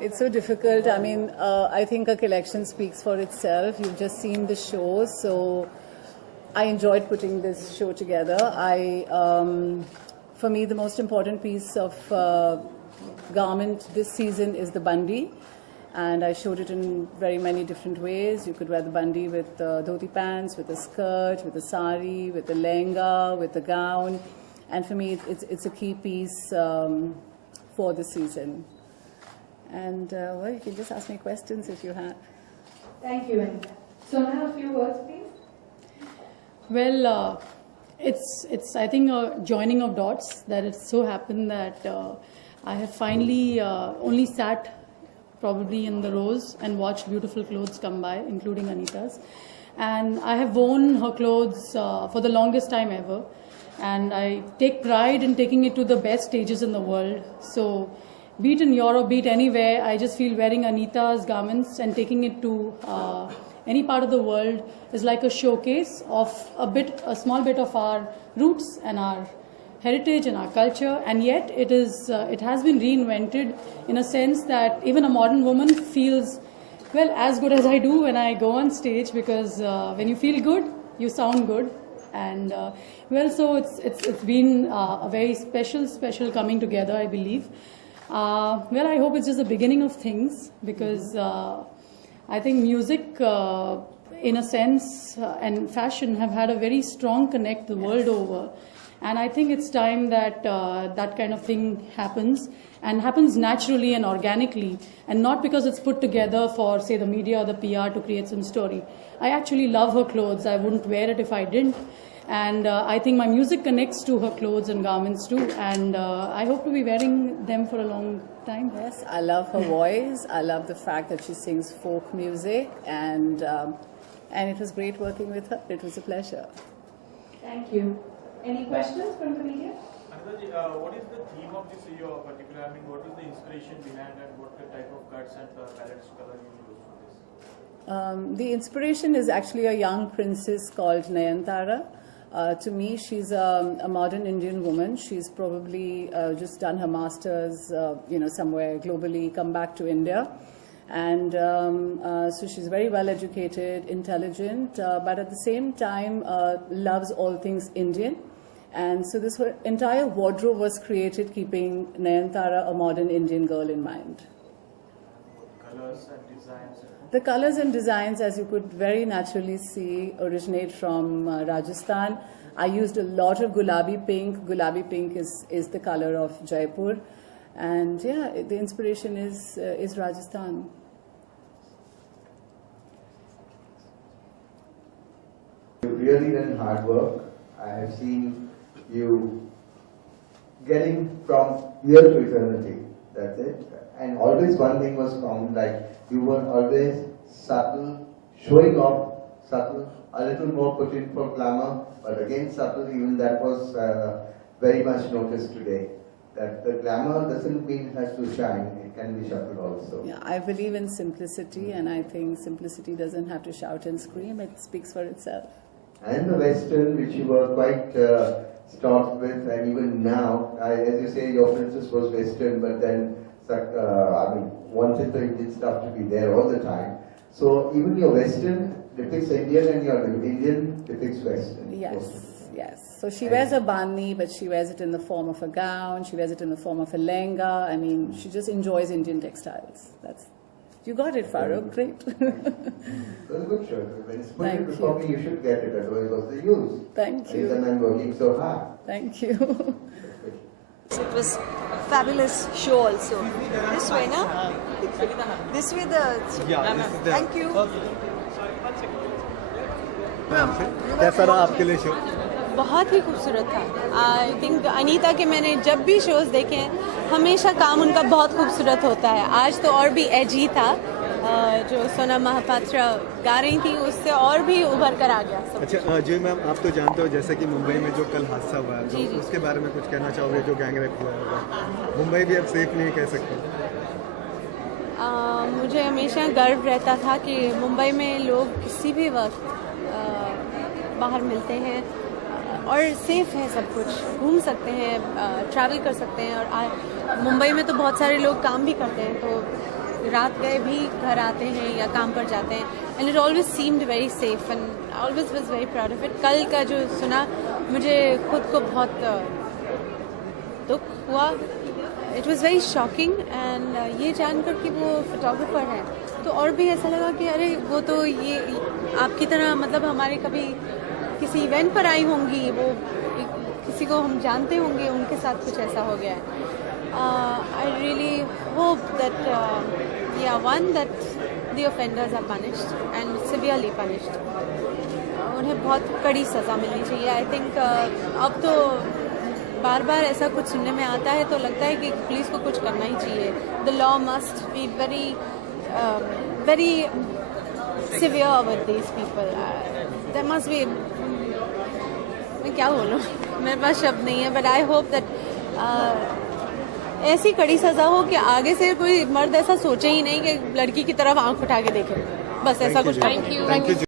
It's so difficult. I mean, I think a collection speaks for itself. You've just seen the show, so I enjoyed putting this show together. For me, the most important piece of garment this season is the bandi, and I showed it in very many different ways. You could wear the bandi with dhoti pants, with a skirt, with a sari, with a lehenga, with a gown, and for me, it's a key piece for the season. And well, you can just ask me questions if you have. Thank you, Anita. So now a few words, please. Well, it's I think a joining of dots that it so happened that I have finally only sat probably in the rows and watched beautiful clothes come by, including Anita's. And I have worn her clothes for the longest time ever. And I take pride in taking it to the best stages in the world. So be it in Europe, be it anywhere, I just feel wearing Anita's garments and taking it to any part of the world is like a showcase of a small bit of our roots and our heritage and our culture, and yet it has been reinvented in a sense that even a modern woman feels, well, as good as I do when I go on stage, because when you feel good, you sound good. And well, so it's been a very special coming together, I believe. Well, I hope it's just the beginning of things, because I think music, in a sense, and fashion have had a very strong connect the world over. And I think it's time that that kind of thing happens, and happens naturally and organically, and not because it's put together for, say, the media or the PR to create some story. I actually love her clothes. I wouldn't wear it if I didn't. And I think my music connects to her clothes and garments too, and I hope to be wearing them for a long time. Yes, I love her voice. I love the fact that she sings folk music, and it was great working with her. It was a pleasure. Thank you. Any questions from the media? Anita, what is the theme of this year in particular? I mean, what is the inspiration behind, and what the type of cuts and palettes color you use for this? The inspiration is actually a young princess called Nayanthara. To me, she's a modern Indian woman. She's probably just done her master's, somewhere globally, come back to India. And so she's very well educated, intelligent, but at the same time loves all things Indian. And so this entire wardrobe was created keeping Nayanthara, a modern Indian girl, in mind. Colors and designs? The colors and designs, as you could very naturally see, originate from Rajasthan. I used a lot of gulabi pink. Gulabi pink is the color of Jaipur. And yeah, the inspiration is Rajasthan. You've really done hard work. I have seen you getting from here to eternity. That's it. And always one thing was common, like you were always subtle, showing off, subtle, a little more put in for glamour, but again subtle. Even that was very much noticed today. That the glamour doesn't mean it has to shine, it can be subtle also. Yeah, I believe in simplicity, and I think simplicity doesn't have to shout and scream, it speaks for itself. And the Western, which you were quite stocked with, and even now, as you say, your princess was Western, but then wanted the Indian stuff to be there all the time. So even your Western depicts Indian, and your Indian depicts Western. Yes, yes. So she wears a bani, but she wears it in the form of a gown. She wears it in the form of a lehenga. I mean, she just enjoys Indian textiles. You got it, Farooq. Great. It was a good show. When it's put in before me, you should get it. Otherwise, what's the use? Thank you. And I'm working so hard. Thank you. It was a fabulous show also. This way, na? This way Thank you. कैसा रहा आपके लिए show? बहुत ही खूबसूरत था। I think Anita के मैंने जब भी शोज देखे हैं, हमेशा काम उनका बहुत खूबसूरत होता है। आज तो और भी एजी था, जो सोना महापात्रा गा रही थी उससे और भी उभर कर आ गया। अच्छा जी मैम, आप तो जानते हो जैसे कि मुंबई में जो कल हादसा हुआ है, तो उसके बारे में कुछ कहना चाहोगे? जो गैंग रेप हुआ है, मुंबई भी अब सेफ नहीं कह सकते। मुझे हमेशा गर्व रहता था कि मुंबई में लोग किसी भी वक्त बाहर मिलते हैं और सेफ है, सब कुछ घूम सकते हैं, ट्रैवल कर सकते हैं। और मुंबई में तो बहुत सारे लोग काम भी करते हैं, तो रात गए भी घर आते हैं या काम पर जाते हैं, and it always seemed very safe and always was very proud of it. कल का जो सुना मुझे खुद को बहुत दुख हुआ. It was very shocking. And ये जानकर कि वो फोटोग्राफर है तो और भी ऐसा लगा कि अरे वो तो ये आपकी तरह मतलब हमारे कभी किसी इवेंट पर आई होंगी, वो किसी को हम जानते होंगे, उनके साथ कुछ ऐसा हो गया है. I really hope that one that the offenders are punished and severely punished. उन्हें बहुत कड़ी सज़ा मिलनी चाहिए. आई थिंक अब तो बार बार ऐसा कुछ सुनने में आता है तो लगता है कि पुलिस को कुछ करना ही चाहिए. The law must be very severe with these people. There must be, मैं क्या बोलूँ, मेरे पास शब्द नहीं है. बट आई होप दैट ऐसी कड़ी सज़ा हो कि आगे से कोई मर्द ऐसा सोचे ही नहीं कि लड़की की तरफ आंख उठा के देखे. बस ऐसा कुछ. Thank you.